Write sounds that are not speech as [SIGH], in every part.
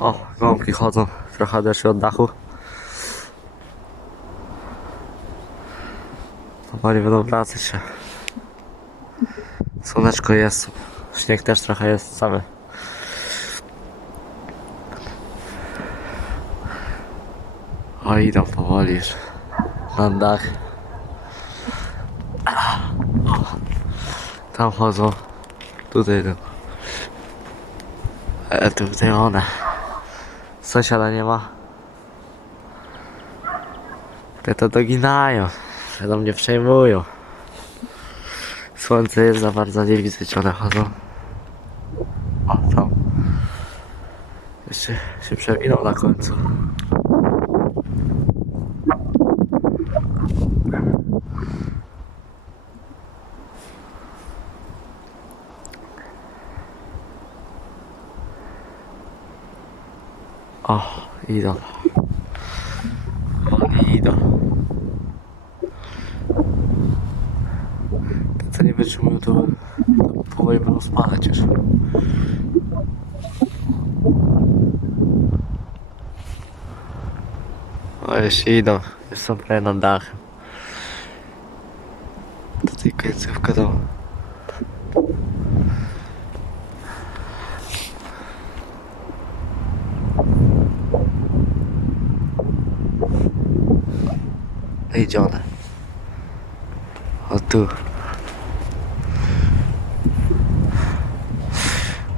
O, gąbki chodzą. Trochę odeszły od dachu. Powoli będą wracać się. Słoneczko jest. Śnieg też trochę jest cały. O, idą powoli już. Na dach. Tam chodzą. Tutaj idą. E, tutaj one. Sąsiada nie ma. Te to doginają. Te do mnie przejmują. Słońce jest za bardzo, nie widzę gdzie one chodzą. O, tam. Jeszcze się przewinął na końcu. O, idą. Oni idą. Te nie wytrzymują to, to powoli będą spadać już. O, już idą. Już są prawie nad dachem. Idzie one. O tu.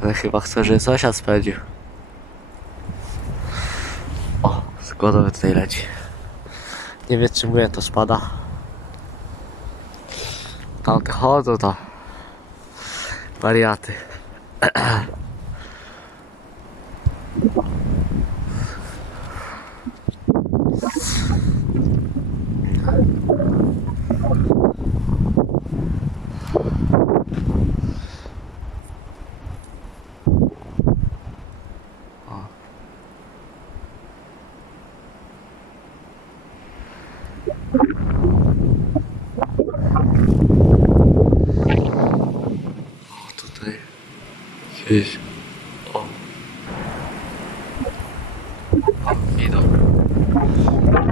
Ale chyba chcę, żeby sąsiad spędził. O, składowy tutaj leci. Nie wytrzymuje, to spada. Tamte chodzą to. Wariaty. [CLEARS THROAT] Tutaj gdzieś. O.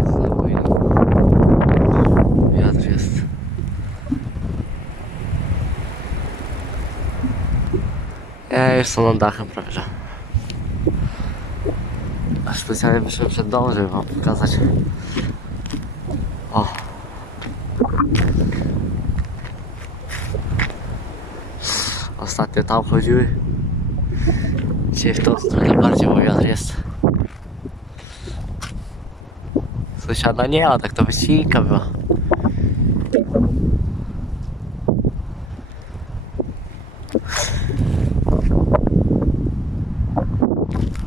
Znowu idą. Wiatr jest. Ja już są nad dachem prawie, że. Specjalnie wyszedłem przed dom, żeby wam pokazać. O. Ostatnio tam chodziły. Dzisiaj w tą stronę bardziej, bo wiatr jest. Sąsiada nie ma, tak to wycinka była.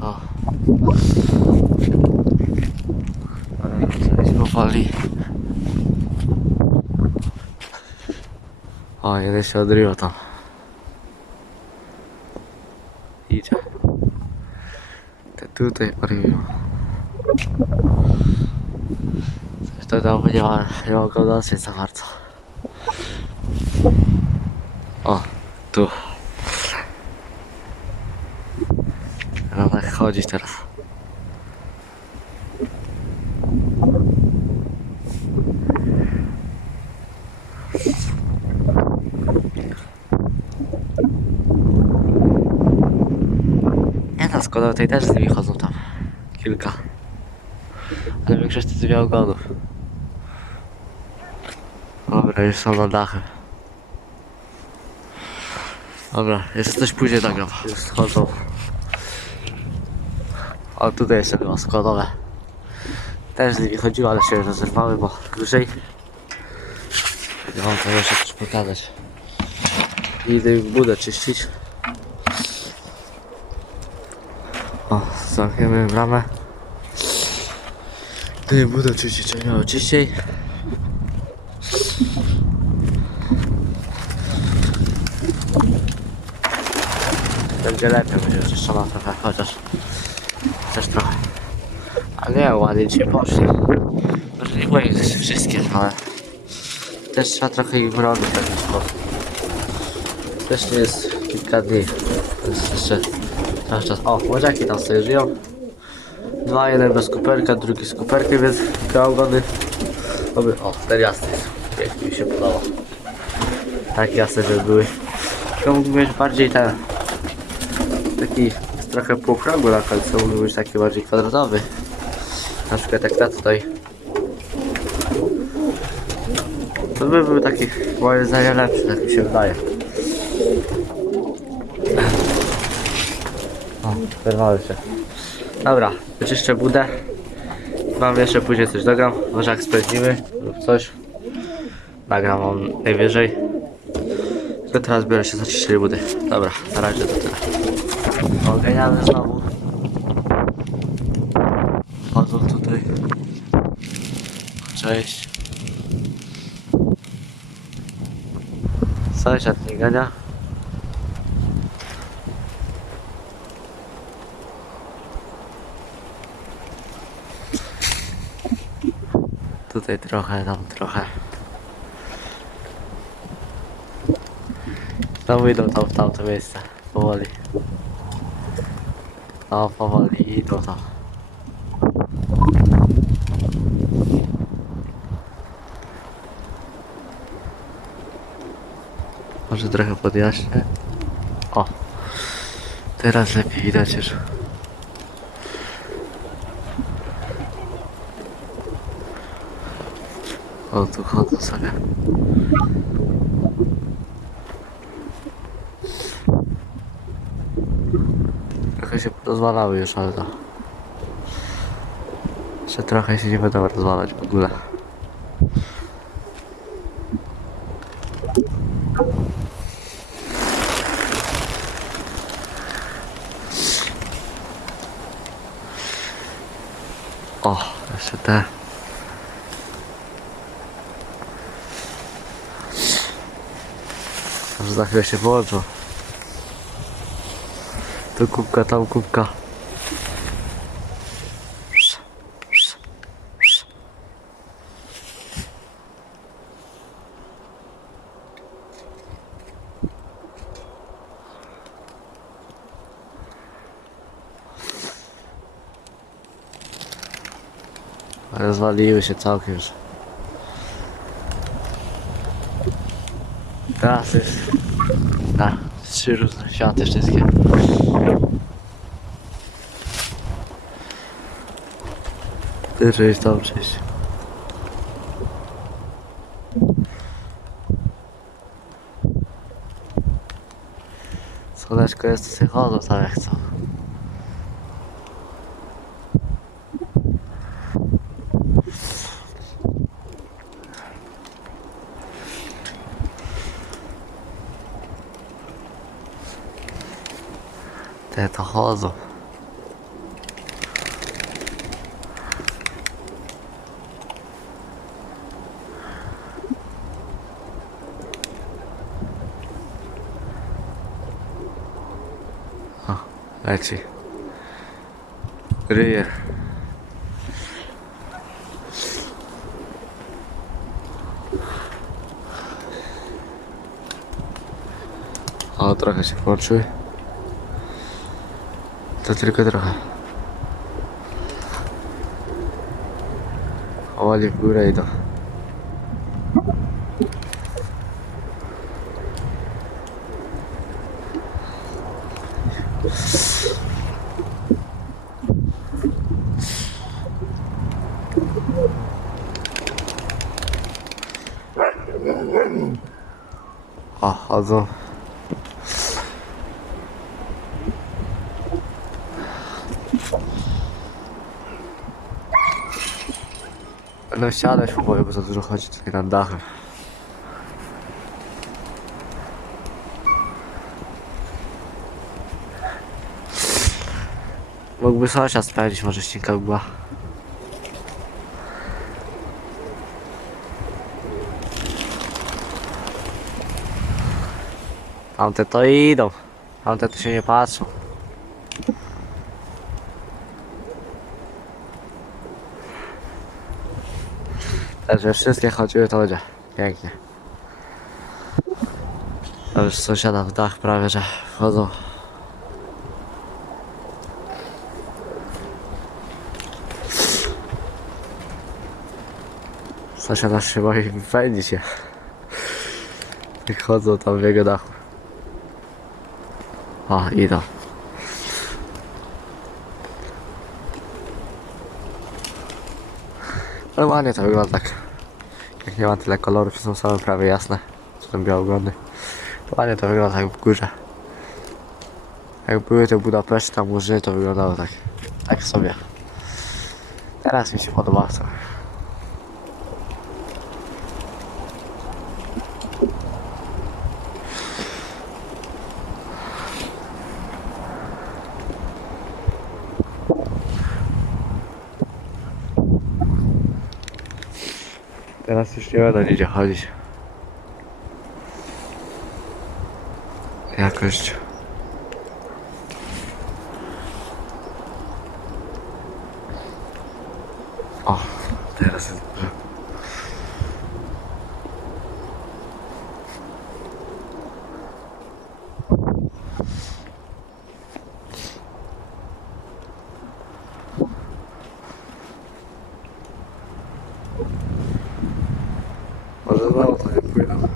O. Coś powoli. O, jeden się odrywa tam. Idzie. Te tutaj. Tam nie ma, nie ma go dosyć za bardzo. O, tu. No tak chodzić teraz. Nie no, Skoda tutaj też z nimi chodzą tam. Kilka. Ale większość to dwie ogonów. Dobra, już są na dachy. Dobra, jeszcze coś później nagram. Już schodzą. O, tutaj jeszcze była składowe. Też z nimi chodziła, ale się rozerwały, bo dłużej. Ja wam to jeszcze coś pokazać. Idę ich budę czyścić. O, zamkniemy bramę. Tutaj budę żeby miało czyściej. Będzie lepiej, będzie oczyszczona trochę, chociaż też trochę. A nie, ładnie dzisiaj poszli. Może nie były wszystkie, ale też trzeba trochę ich bronić w taki sposób. Też nie jest kilka dni. To jest jeszcze trochę czas. O, łodziaki tam sobie żyją. Dwa, jeden bez kuperka, drugi z kuperkiem, więc krągony. Oby, o, ten jasny jest. Pięknie mi się podoba. Tak jasne, żeby były. Tylko mógł mieć bardziej ten, taki trochę półokrągły na końcu, mógł być taki bardziej kwadratowy. Na przykład jak ta tutaj. To by był taki moim zdaniem lepszy, tak mi się wydaje. O, wyrwały się. Dobra, wyczyszczę budę. Mam jeszcze później coś dogram, może jak spędzimy lub coś. Nagram wam najwyżej. Tylko teraz biorę się za czyszczenie budy. Dobra, na razie to tyle. Oganiamy znowu. Chodzą tutaj. Cześć. Sąsiad nie gania. Tutaj trochę, tam trochę. Znowu idą tam w tamte miejsce. Powoli. No, powoli idą tam. Może trochę podjaśnię. O! Teraz lepiej widać już. O, tu chodzą sobie. Trochę się rozwalały już, ale to... Jeszcze trochę się nie będą rozwalać w ogóle. O, jeszcze te. Może za chwilę się połączą. Tu kubka, tam kubka. Rozwaliły się całkiem już. Teraz jest na trzy różne światy wszystkie. Ty żeś tam czyść. Słoneczko jest, to sobie chodzą tam jak chcą. Te to chodzą. O, leci. Ryje. O, trochę się włączyły. To tylko trochę. Powoli w górę idą. O, chodzą. Będę siadać powoli, bo za dużo chodzi tutaj nad dachem. Mógłby sąsiad sprawdzić, może ścinka by była. Tamte to idą. Tamte to się nie patrzą. Że wszystkie chodziły to ludzie. Pięknie. A już sąsiada w dach prawie, że wchodzą. Sąsiada się boi pędzi się. Chodzą tam w jego dachu. O, idą. Ale ładnie to wygląda tak. Jak nie ma tyle kolorów, są same prawie jasne. Czy tam białogłony. Ładnie to wygląda tak w górze. Jak były te Budapeszty, tam murzyny, to wyglądało tak. Tak sobie. Teraz mi się podoba to. Teraz już nie będę nigdzie chodzić. Jakoś. O, teraz jest dobrze. Może znowu to nie płyną.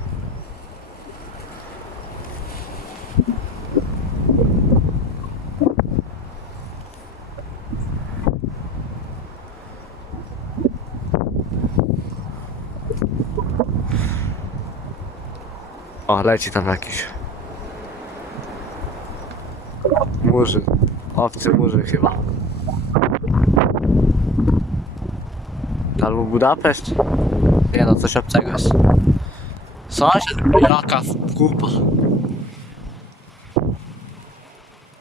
O, leci tam jakiś. Murzyn. Obcy murzyn chyba. Albo Budapeszt? Nie no, coś obcego jest. Sąsiad? Jaka kupa.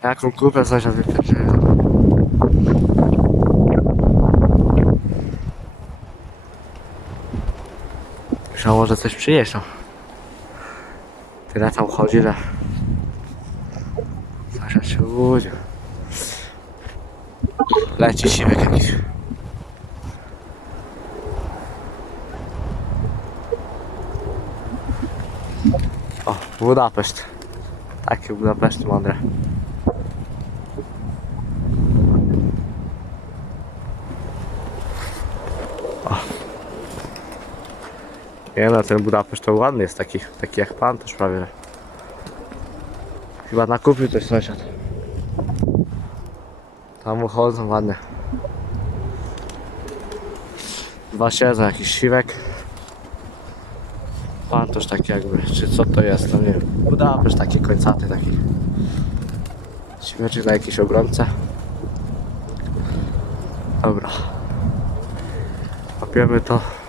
Jaką kupę sąsiad wypierdzielił. Myślałem, że coś przyjeżdżał. Tyle tam chodzi, że... Sąsiad się obudził. Leci siwek jakiś. O, Budapeszt. Takie Budapeszty mądre. Nie no, ten Budapeszt to ładny jest taki, taki jak pan też prawie. Chyba nakupił coś sąsiad. Tam uchodzą ładne. Dwa siedzą, jakiś siwek. Pan też taki jakby, czy co to jest, no nie wiem. Budapeszt taki końcaty taki. Śmierci na jakiejś obronce. Dobra. Łapiemy to.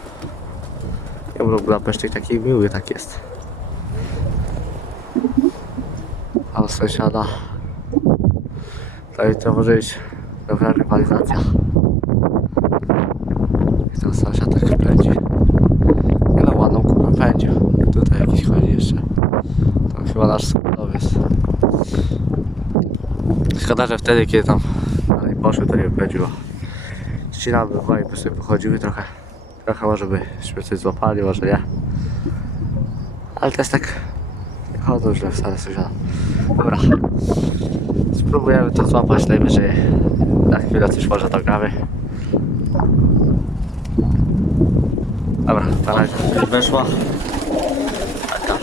Wiem, Budapeszt taki miły tak jest. A u sąsiada. To może być dobra rywalizacja. I ten sąsiad tak pędzi. No, ładną kupę pędzi. Tutaj jakiś chodzi jeszcze. To chyba nasz składowiec. Szkoda, że wtedy, kiedy tam dalej poszły, to nie pędziło. Ścina by była i by sobie pochodziły trochę. Trochę może byśmy coś złapali, może nie. Ale też tak nie chodzą źle wcale sąsiada. Dobra. Spróbujemy to złapać najwyżej. Na chwilę coś może dogramy. Dobra, na razie weszła. Taka.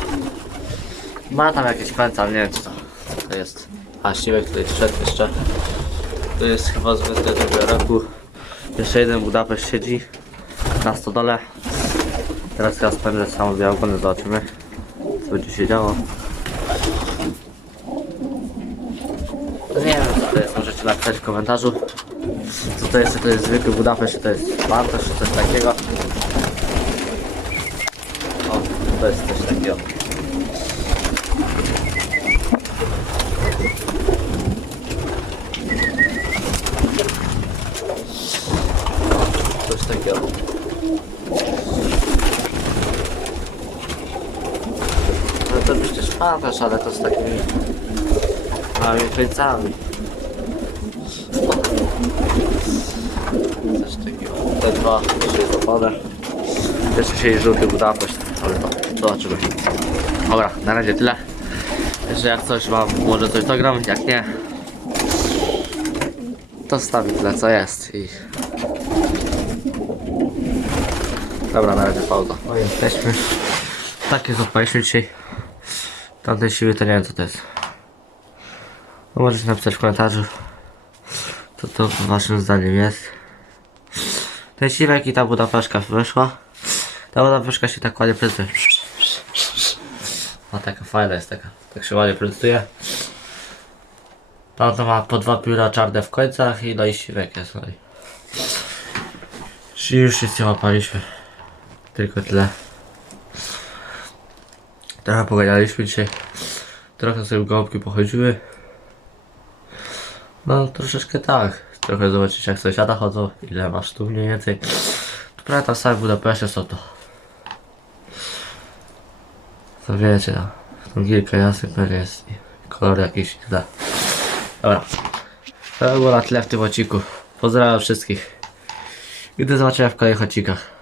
Ma tam jakieś końce, ale nie wiem co to, co to jest. A śniwek tutaj wszedł jeszcze. To jest chyba z tego roku. Jeszcze jeden Budapeszt siedzi na stodole. Teraz chyba spędzę samą białogony, zobaczymy co będzie się działo. Nie wiem co to jest, możecie napisać w komentarzu. Co to jest, czy to jest zwykły Budapeszt, czy to jest Bartosz, czy coś takiego. O, to jest coś takiego. Coś takiego. No to przecież pamiętasz, ale to z takimi małymi końcami. Coś takiego. Te dwa dzisiaj zapalę. Jeszcze się żółty Budapeszt, ale to zobaczymy. Dobra, na razie tyle. Jeszcze jak coś wam może coś dogram, jak nie to stawię tyle co jest i Dobra, na razie pauza. O, jesteśmy. Takie złapaliśmy dzisiaj. Tamte siły to nie wiem co to jest. No możecie napisać w komentarzu. Co to waszym zdaniem jest. Ten siwek i ta budapeszka wyszła. Ta budapeszka się tak ładnie prezentuje. A taka fajna jest taka. Tak się ładnie prezentuje. Tamto ma po dwa pióra czarne w końcach i no i siwek jest. No i... Już się złapaliśmy. Tylko tyle. Trochę pogadaliśmy dzisiaj. Trochę sobie gąbki pochodziły. No troszeczkę tak. Trochę zobaczyć jak sąsiada chodzą, ile masz tu mniej więcej. Tu prawie tam same w Budapeszcie są to. To wiecie, no. Tam kilka jasnych pewnie jest. Kolor jakiś da. Dobra. To było na tyle w tym odcinku. Pozdrawiam wszystkich. I do zobaczenia w kolejnych odcinkach.